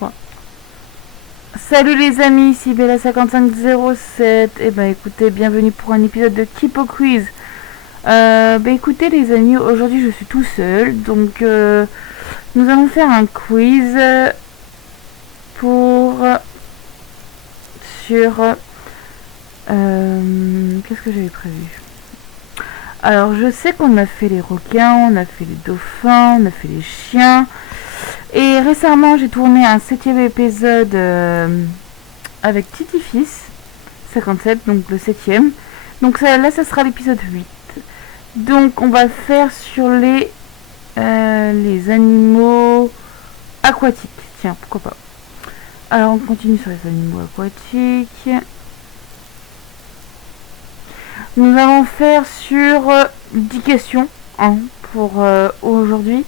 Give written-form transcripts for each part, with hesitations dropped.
crois. Salut les amis, ici Bella5507. Et ben écoutez, bienvenue pour un épisode de Kipo Quiz. Écoutez les amis, aujourd'hui je suis tout seul, donc nous allons faire un quiz pour sur qu'est-ce que j'avais prévu. Alors je sais qu'on a fait les requins, on a fait les dauphins, on a fait les chiens. Et récemment j'ai tourné un 7ème épisode avec Titi Fils 57, donc le 7ème. Donc là ça sera l'épisode 8. Donc on va faire sur les animaux aquatiques. Tiens, pourquoi pas. Alors on continue sur les animaux aquatiques. Nous allons faire sur 10 questions pour aujourd'hui.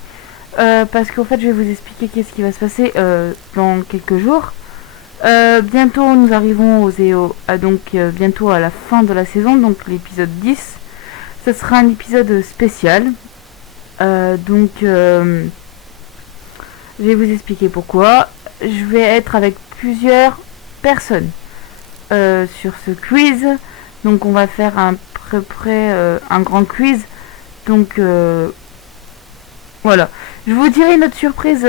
Parce qu'en fait je vais vous expliquer qu'est-ce qui va se passer dans quelques jours. Bientôt nous arrivons bientôt à la fin de la saison, donc l'épisode 10. Ce sera un épisode spécial. Je vais vous expliquer pourquoi. Je vais être avec plusieurs personnes sur ce quiz. Donc on va faire un grand quiz. Donc voilà. Je vous dirai notre surprise.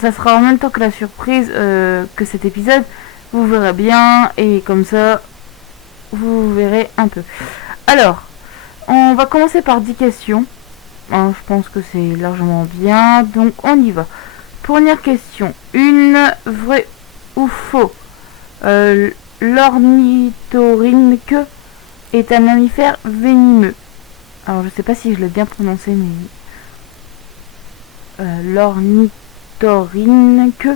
Ça sera en même temps que la surprise que cet épisode. Vous verrez bien. Et comme ça, vous verrez un peu. Alors, on va commencer par 10 questions. Je pense que c'est largement bien. Donc, on y va. Première question. Une vraie ou faux? L'ornithorynque est un mammifère venimeux. Alors, je sais pas si je l'ai bien prononcé, mais... l'ornithorynque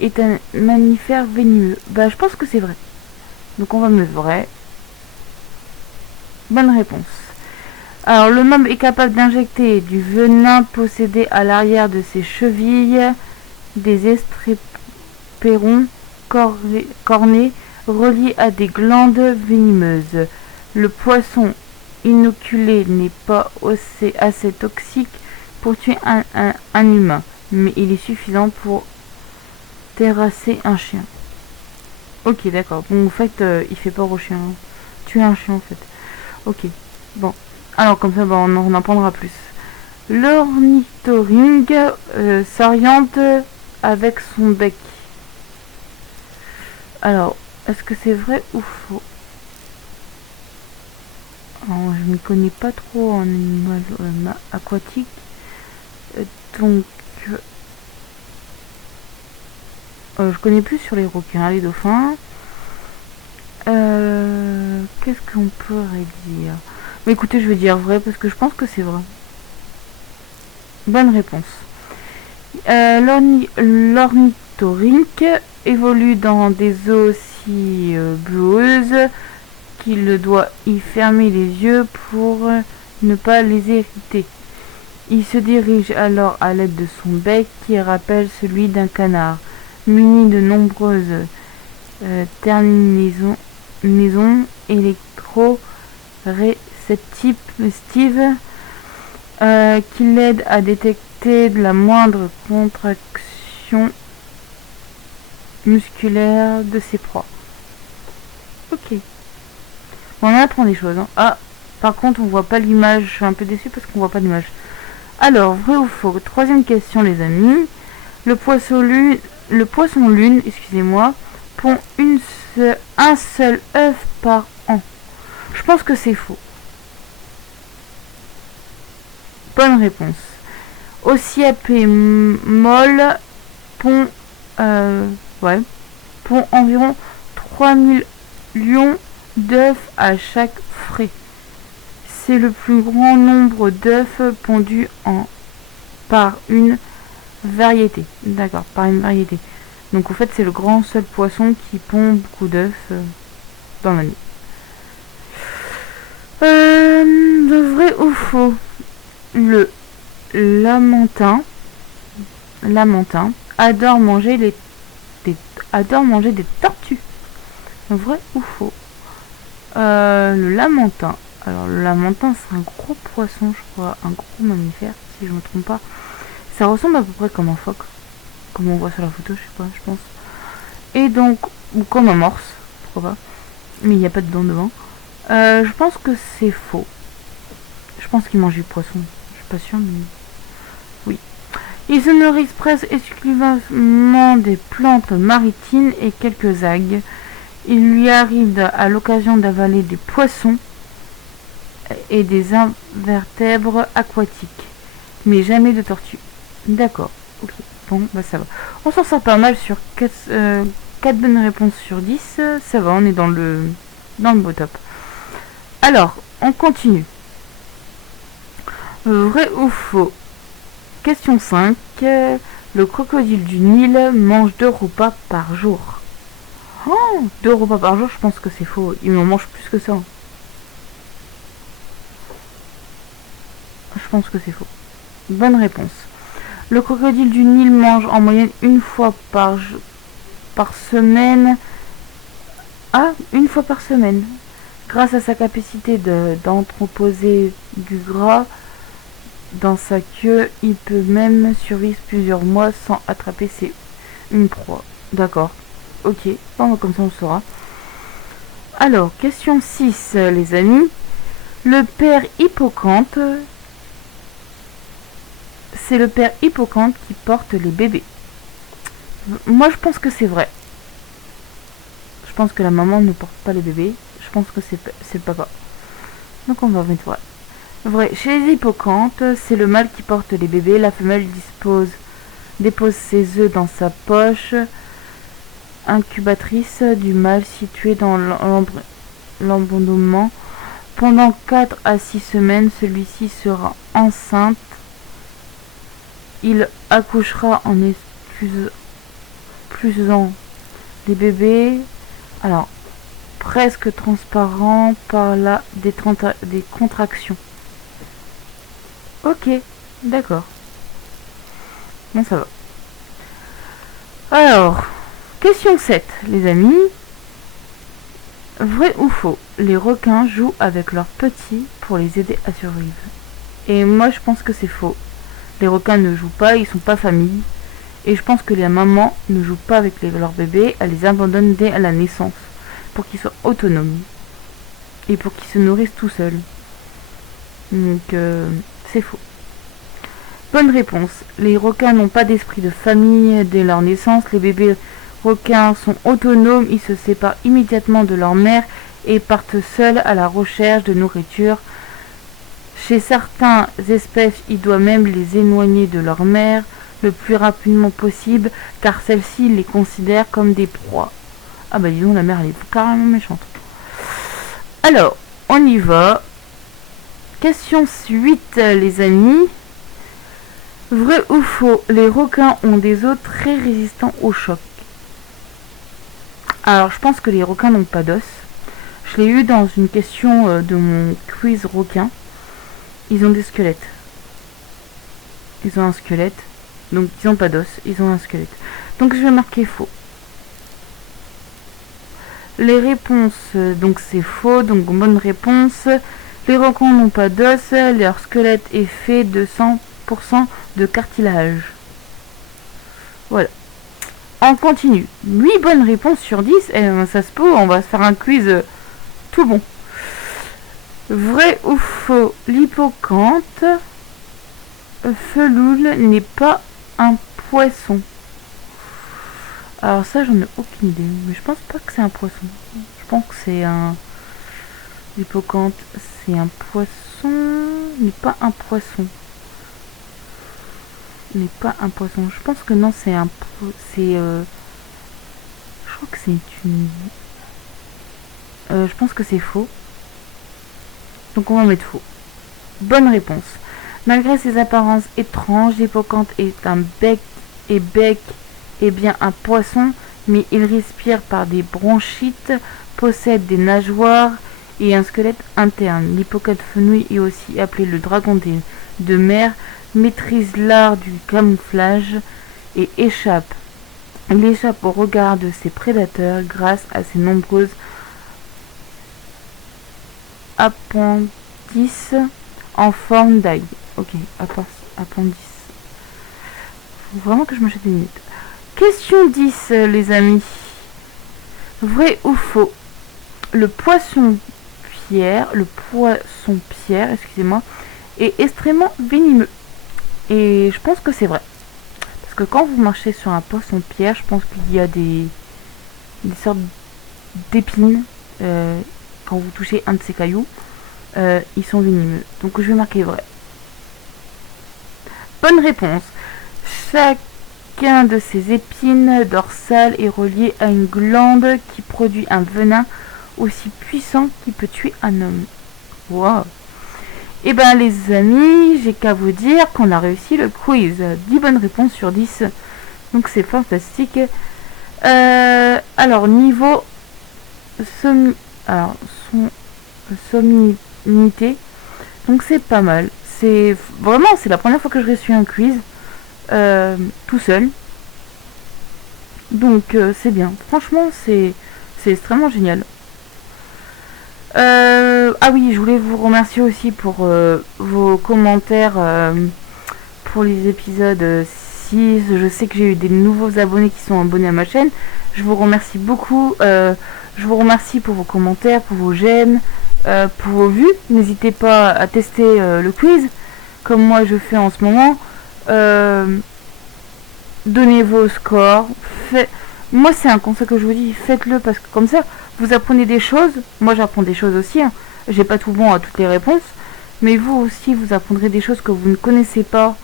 est un mammifère venimeux. Je pense que c'est vrai. Donc on va mettre vrai. Bonne réponse. Alors le mâle est capable d'injecter du venin possédé à l'arrière de ses chevilles des estrépérons cornés reliés à des glandes venimeuses. Le poisson inoculé n'est pas assez toxique pour tuer un humain, mais il est suffisant pour terrasser un chien. Ok, d'accord. Bon, en fait, il fait peur au chien. Tuer un chien, en fait. Ok. Bon. Alors, comme ça, on en apprendra plus. L'ornithorynque s'oriente avec son bec. Alors, est-ce que c'est vrai ou faux? Alors, je ne m'y connais pas trop en animal aquatique. Donc, je connais plus sur les requins, les dauphins. Qu'est-ce qu'on pourrait dire? Mais écoutez, je vais dire vrai parce que je pense que c'est vrai. Bonne réponse. L'ornithorynque évolue dans des eaux si boueuses qu'il doit y fermer les yeux pour ne pas les irriter. Il se dirige alors à l'aide de son bec qui rappelle celui d'un canard, muni de nombreuses terminaisons électro-réceptives qui l'aident à détecter la moindre contraction musculaire de ses proies. Ok. On apprend des choses. Ah, par contre, on voit pas l'image. Je suis un peu déçue parce qu'on voit pas l'image. Alors, vrai ou faux? Troisième question, les amis. Le poisson lune, pond un seul œuf par an. Je pense que c'est faux. Bonne réponse. Ociapé mâle pond environ 3000 lions d'œufs à chaque frai. C'est le plus grand nombre d'œufs pondus par une variété. D'accord, par une variété. Donc en fait c'est le grand seul poisson qui pond beaucoup d'œufs dans l'année. Vrai ou faux? Le lamentin adore manger des tortues. Vrai ou faux? Le lamentin. Alors le lamentin c'est un gros poisson, je crois, un gros mammifère si je me trompe pas. Ça ressemble à peu près comme un phoque. comme on voit sur la photo, je sais pas, je pense. Et donc, ou comme un morse, pourquoi pas. Mais il n'y a pas de dents devant. Je pense que c'est faux. Je pense qu'ils mangent du poisson. Je suis pas sûre, mais oui. Ils se nourrissent presque exclusivement des plantes maritimes et quelques algues. Il lui arrive à l'occasion d'avaler des poissons et des invertèbres aquatiques, mais jamais de tortues. D'accord, ok, bon, bah ça va. On s'en sort pas mal sur 4 bonnes réponses sur 10, ça va, on est dans le beau top. Alors, on continue. Vrai ou faux? Question 5. Le crocodile du Nil mange 2 repas par jour. Oh, 2 repas par jour, je pense que c'est faux. Il en mange plus que ça. Je pense que c'est faux. Bonne réponse. Le crocodile du Nil mange en moyenne une fois par semaine. Ah, une fois par semaine. Grâce à sa capacité d'entreposer du gras dans sa queue, il peut même survivre plusieurs mois sans attraper une proie. D'accord. Ok, bon, comme ça on le saura. Alors, question 6, les amis. Le père Hippocampe, c'est le père Hippocampe qui porte les bébés. Moi, je pense que c'est vrai. Je pense que la maman ne porte pas les bébés. Je pense que c'est le papa. Donc on va mettre vrai. Vrai. Chez les hippocampes, c'est le mâle qui porte les bébés. La femelle dépose ses œufs dans sa poche incubatrice du mâle située dans l'abandonnement. Pendant 4 à 6 semaines, celui-ci sera enceinte. Il accouchera en expulsant les bébés. Alors, presque transparent par là des contractions. Ok, d'accord. Bon, ça va. Alors, question 7, les amis. Vrai ou faux? Les requins jouent avec leurs petits pour les aider à survivre. Et moi, je pense que c'est faux. Les requins ne jouent pas, ils sont pas famille. Et je pense que les mamans ne jouent pas avec leurs bébés, elles les abandonnent dès la naissance pour qu'ils soient autonomes et pour qu'ils se nourrissent tout seuls. Donc c'est faux. Bonne réponse. Les requins n'ont pas d'esprit de famille dès leur naissance. Les bébés requins sont autonomes, ils se séparent immédiatement de leur mère et partent seuls à la recherche de nourriture. Chez certaines espèces, ils doivent même les éloigner de leur mère le plus rapidement possible, car celle-ci les considère comme des proies. Ah bah disons, la mère elle est carrément méchante. Alors, on y va. Question 8, les amis. Vrai ou faux, les requins ont des os très résistants au choc? Alors, je pense que les requins n'ont pas d'os. Je l'ai eu dans une question de mon quiz requin. Ils ont des squelettes. Ils ont un squelette. Donc, ils n'ont pas d'os, ils ont un squelette. Donc, je vais marquer faux. Les réponses, donc c'est faux, donc bonne réponse. Les requins n'ont pas d'os, leur squelette est fait de 100% de cartilage. Voilà. On continue. 8 bonnes réponses sur 10. Ça se peut, on va se faire un quiz tout bon. Vrai ou faux, l'hippocampe feloule n'est pas un poisson? Alors ça, j'en ai aucune idée, mais je pense pas que c'est un poisson. Je pense que c'est un... L'hippocampe, c'est un poisson, mais pas un poisson. Mais pas un poisson. Je pense que non, c'est un... C'est... Je crois que c'est une... je pense que c'est faux. Donc on va mettre faux. Bonne réponse. Malgré ses apparences étranges, l'hippocampe est un bec est bien un poisson, mais il respire par des bronchites, possède des nageoires et un squelette interne. L'hippocampe fenouil est aussi appelé le dragon de mer, maîtrise l'art du camouflage et échappe. Il échappe au regard de ses prédateurs grâce à ses nombreuses appendices en forme d'ail. Ok, appendice. Faut vraiment que je m'achète des minutes. Question 10, les amis. Vrai ou faux? Le poisson-pierre, excusez-moi, est extrêmement venimeux. Et je pense que c'est vrai. Parce que quand vous marchez sur un poisson-pierre, je pense qu'il y a des sortes d'épines. Quand vous touchez un de ces cailloux, ils sont venimeux. Donc je vais marquer vrai. Bonne réponse. Chacun de ces épines dorsales est relié à une glande qui produit un venin aussi puissant qu'il peut tuer un homme. Wow. Et ben les amis, j'ai qu'à vous dire qu'on a réussi le quiz. 10 bonnes réponses sur 10. Donc c'est fantastique. Alors niveau sommité. Donc c'est pas mal. C'est la première fois que je reçois un quiz tout seul. Donc c'est bien. Franchement c'est extrêmement génial. Ah oui, je voulais vous remercier aussi pour vos commentaires pour les épisodes 6. Je sais que j'ai eu des nouveaux abonnés qui sont abonnés à ma chaîne. Je vous remercie beaucoup. Je vous remercie pour vos commentaires, pour vos j'aime, pour vos vues. N'hésitez pas à tester le quiz, comme moi je fais en ce moment. Donnez vos scores. Moi c'est un conseil que je vous dis, faites-le parce que comme ça, vous apprenez des choses. Moi j'apprends des choses aussi. Hein. J'ai pas tout bon à toutes les réponses. Mais vous aussi, vous apprendrez des choses que vous ne connaissez pas.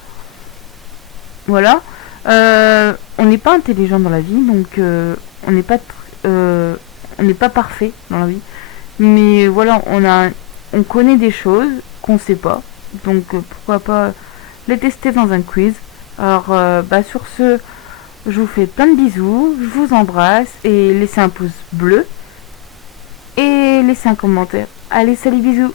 Voilà. On n'est pas intelligent dans la vie, donc on n'est pas parfait dans la vie. Mais voilà, on connaît des choses qu'on ne sait pas. Donc pourquoi pas les tester dans un quiz. Alors sur ce, je vous fais plein de bisous, je vous embrasse et laissez un pouce bleu et laissez un commentaire. Allez, salut, bisous.